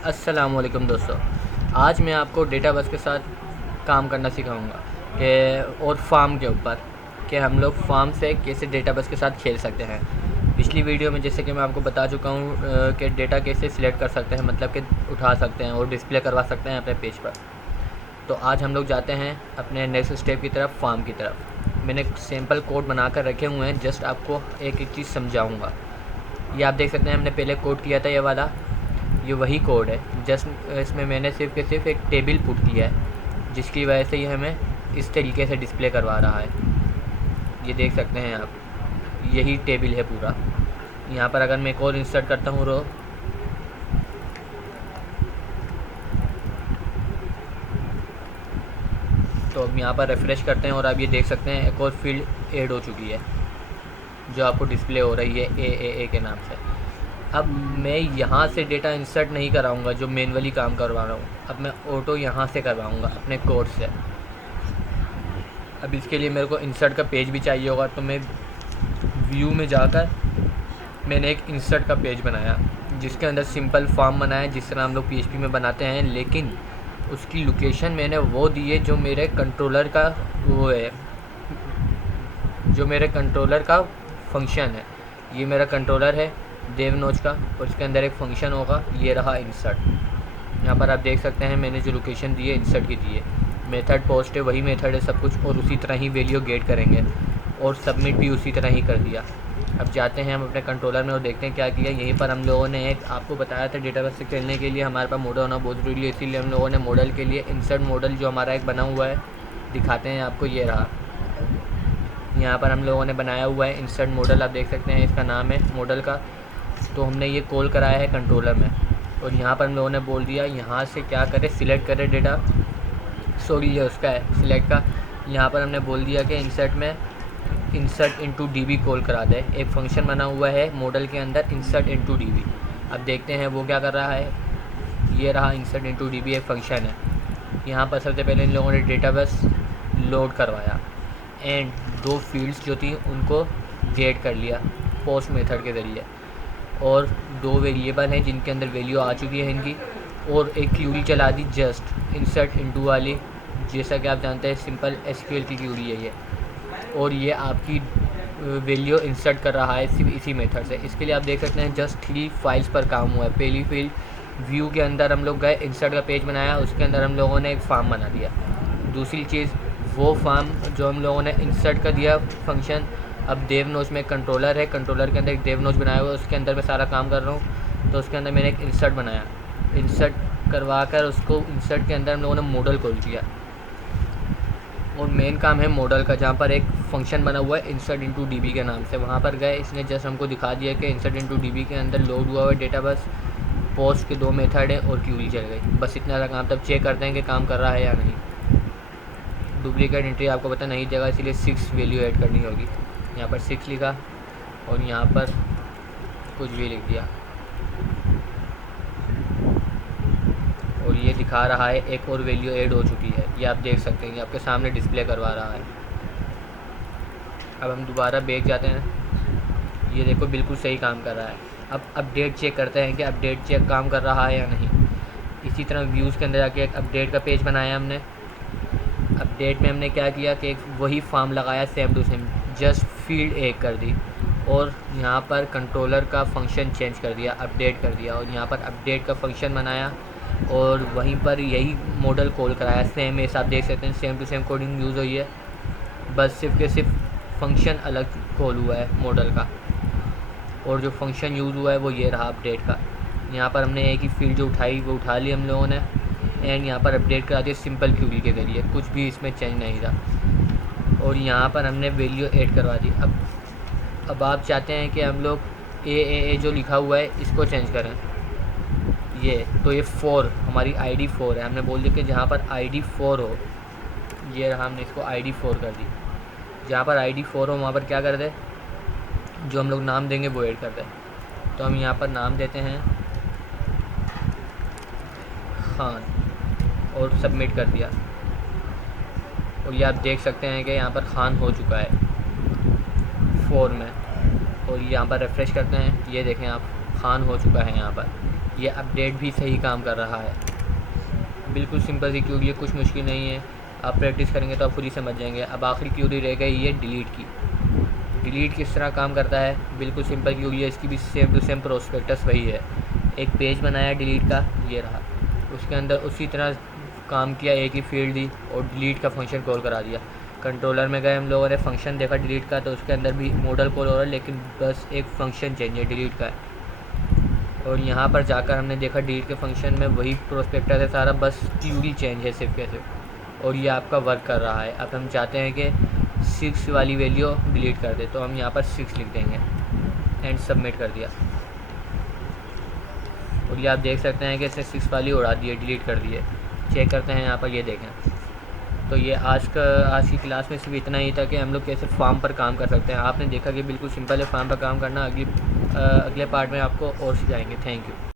अस्सलामुअलैकुम दोस्तों, आज मैं आपको डेटा बस के साथ काम करना सिखाऊंगा कि और फार्म के ऊपर कि हम लोग फार्म से कैसे डेटा बस के साथ खेल सकते हैं। पिछली वीडियो में जैसे कि मैं आपको बता चुका हूँ कि डेटा कैसे सिलेक्ट कर सकते हैं, मतलब कि उठा सकते हैं और डिस्प्ले करवा सकते हैं अपने पेज पर। तो आज हम लोग जाते हैं अपने नेक्स्ट स्टेप की तरफ, फार्म की तरफ। मैंने सैम्पल कोड बना कर रखे हुए हैं, जस्ट आपको एक एक चीज़ समझाऊँगा। ये आप देख सकते हैं, हमने पहले कोड किया था ये वाला, ये वही कोड है। जस्ट इसमें मैंने सिर्फ एक टेबल पुट किया है, जिसकी वजह से ये हमें इस तरीके से डिस्प्ले करवा रहा है। ये देख सकते हैं आप, यही टेबल है पूरा। यहाँ पर अगर मैं एक और इंसर्ट करता हूँ रो, तो अब यहाँ पर रिफ़्रेश करते हैं और आप ये देख सकते हैं एक और फील्ड ऐड हो चुकी है जो आपको डिस्प्ले हो रही है ए के नाम से। अब मैं यहाँ से डेटा इंसर्ट नहीं कराऊँगा जो मैनुअली काम करवा रहा हूँ, अब मैं ऑटो यहाँ से करवाऊँगा अपने कोड से। अब इसके लिए मेरे को इंसर्ट का पेज भी चाहिए होगा, तो मैं व्यू में जाकर मैंने एक इंसर्ट का पेज बनाया जिसके अंदर सिंपल फॉर्म बनाया जिस तरह हम लोग पीएचपी में बनाते हैं, लेकिन उसकी लोकेशन मैंने वो दी है जो मेरे कंट्रोलर का वो है, जो मेरे कंट्रोलर का फंक्शन है। ये मेरा कंट्रोलर है देवनोज का, और इसके अंदर एक फंक्शन होगा, ये रहा इंसर्ट। यहाँ पर आप देख सकते हैं मैंने जो लोकेशन दी है इंसर्ट की दी है। मेथड पोस्ट है, वही मेथड है सब कुछ, और उसी तरह ही वैल्यू गेट करेंगे, और सबमिट भी उसी तरह ही कर दिया। अब जाते हैं हम अपने कंट्रोलर में और देखते हैं क्या किया। यहीं पर हम लोगों ने एक आपको बताया था डेटाबेस से खेलने के लिए हमारे पास मॉडल होना बहुत ज़रूरी है, इसीलिए हम लोगों ने मॉडल के लिए इंसर्ट मॉडल जो हमारा एक बना हुआ है दिखाते हैं आपको। ये रहा, यहाँ पर हम लोगों ने बनाया हुआ है इंसर्ट मॉडल, आप देख सकते हैं इसका नाम है मॉडल का। तो हमने ये कॉल कराया है कंट्रोलर में, और यहाँ पर हम लोगों ने बोल दिया यहाँ से क्या करें, सिलेक्ट करें डेटा, सॉरी ये उसका है सिलेक्ट का। यहाँ पर हमने बोल दिया कि इंसर्ट में इंसर्ट इनटू डीबी कॉल करा दे। एक फंक्शन बना हुआ है मॉडल के अंदर इंसर्ट इनटू डीबी। अब देखते हैं वो क्या कर रहा है। ये रहा इंसर्ट इनटू डीबी एक फंक्शन है। यहाँ पर सबसे पहले इन लोगों ने डेटाबेस लोड करवाया एंड दो फील्ड्स जो थी उनको गेट कर लिया पोस्ट मेथड के ज़रिए, और दो वेरिएबल हैं जिनके अंदर वैल्यू आ चुकी है इनकी, और एक क्यूरी चला दी जस्ट इंसर्ट इनटू वाली। जैसा कि आप जानते हैं सिंपल एसक्यूएल की क्यूरी है ये, और ये आपकी वैल्यू इंसर्ट कर रहा है सिर्फ इसी मेथड से। इसके लिए आप देख सकते हैं जस्ट 3 फाइल्स पर काम हुआ है। पहली फील्ड व्यू के अंदर हम लोग गए, इंसर्ट का पेज बनाया, उसके अंदर हम लोगों ने एक फार्म बना दिया। दूसरी चीज़ वो फार्म जो हम लोगों ने इंसर्ट कर दिया फंक्शन, अब देवनोज में कंट्रोलर है, कंट्रोलर के अंदर एक देवनोज बनाया हुआ है, उसके अंदर मैं सारा काम कर रहा हूँ। तो उसके अंदर मैंने एक इंसर्ट बनाया, इंसर्ट करवा कर उसको इंसर्ट के अंदर हम लोगों ने मॉडल खोल दिया, और मेन काम है मॉडल का, जहाँ पर एक फंक्शन बना हुआ है इंसर्ट इनटू डीबी के नाम से। वहाँ पर गए, इसने जस्ट हमको दिखा दिया कि इंसर्ट इनटू डीबी के अंदर लोड हुआ हुआ डेटा बस, पोस्ट के 2 मेथड है और क्यूरी चल गई। बस इतना सा काम, तब चेक करते हैं कि काम कर रहा है या नहीं। डुप्लीकेट एंट्री आपको पता नहीं देगा, इसीलिए 6 वैल्यू ऐड करनी होगी। यहाँ पर 6 लिखा और यहाँ पर कुछ भी लिख दिया, और ये दिखा रहा है एक और वैल्यू ऐड हो चुकी है। ये आप देख सकते हैं, ये आपके सामने डिस्प्ले करवा रहा है। अब हम दोबारा बैक जाते हैं, ये देखो बिल्कुल सही काम कर रहा है। अब अपडेट चेक करते हैं कि अपडेट चेक काम कर रहा है या नहीं। इसी तरह व्यूज़ के अंदर जाके एक अपडेट का पेज बनाया हमने। अपडेट में हमने क्या किया कि एक वही फॉर्म लगाया same to same, just field एक कर दी, और यहाँ पर कंट्रोलर का फंक्शन चेंज कर दिया, अपडेट कर दिया, और यहाँ पर अपडेट का फंक्शन बनाया, और वहीं पर यही मॉडल कॉल कराया। सेम ऐसा आप देख सकते हैं, same to same coding use हुई है, बस सिर्फ के सिर्फ फंक्शन अलग कॉल हुआ है मॉडल का, और जो फंक्शन यूज़ हुआ है वो ये रहा अपडेट का। यहाँ पर हमने एक ही फील्ड जो उठाई वो उठा ली हम लोगों ने, एंड यहाँ पर अपडेट करा दिया सिंपल क्यूरी के ज़रिए, कुछ भी इसमें चेंज नहीं था, और यहाँ पर हमने वैल्यू ऐड करवा दी। अब आप चाहते हैं कि हम लोग ए जो लिखा हुआ है इसको चेंज करें, ये तो ये 4 हमारी आईडी 4 है। हमने बोल दिया कि जहाँ पर आईडी 4 हो, ये रहा, हमने इसको आईडी 4 कर दी। जहाँ पर आईडी 4 हो वहाँ पर क्या कर दे, जो हम लोग नाम देंगे वो ऐड कर दे। तो हम यहाँ पर नाम देते हैं खान, और सबमिट कर दिया, और ये आप देख सकते हैं कि यहाँ पर खान हो चुका है 4 में। और यहाँ पर रिफ़्रेश करते हैं, ये देखें आप खान हो चुका है यहाँ पर। ये अपडेट भी सही काम कर रहा है। बिल्कुल सिंपल सी क्यूरी है, कुछ मुश्किल नहीं है, आप प्रैक्टिस करेंगे तो आप खुद ही समझ जाएंगे। अब आखिरी क्यूरी रह गई ये डिलीट की। डिलीट किस तरह काम करता है, बिल्कुल सिंपल क्यूरी है, इसकी भी सेम टू सेम प्रोस्पेक्टस वही है। एक पेज बनाया डिलीट का, ये रहा, उसके अंदर उसी तरह काम किया, एक ही फील्ड दी और डिलीट का फंक्शन कॉल करा दिया। कंट्रोलर में गए हम लोगों ने, फंक्शन देखा डिलीट का, तो उसके अंदर भी मॉडल कॉल हो रहा है, लेकिन बस एक फंक्शन चेंज है डिलीट का है। और यहाँ पर जाकर हमने देखा डिलीट के फंक्शन में वही प्रोस्पेक्टस है सारा, बस क्यूरी चेंज है सिर्फ कैसे, और ये आपका वर्क कर रहा है। अब हम चाहते हैं कि 6 वाली वैल्यू डिलीट कर दे, तो हम यहाँ पर 6 लिख देंगे एंड सबमिट कर दिया। और ये आप देख सकते हैं कि इसने 6 वाली उड़ा दी है, डिलीट कर दी है। चेक करते हैं यहाँ पर, ये देखें। तो ये आज की क्लास में सिर्फ इतना ही था कि हम लोग कैसे फॉर्म पर काम कर सकते हैं। आपने देखा कि बिल्कुल सिंपल है फॉर्म पर काम करना। अगले पार्ट में आपको और सिखाएंगे। Thank you.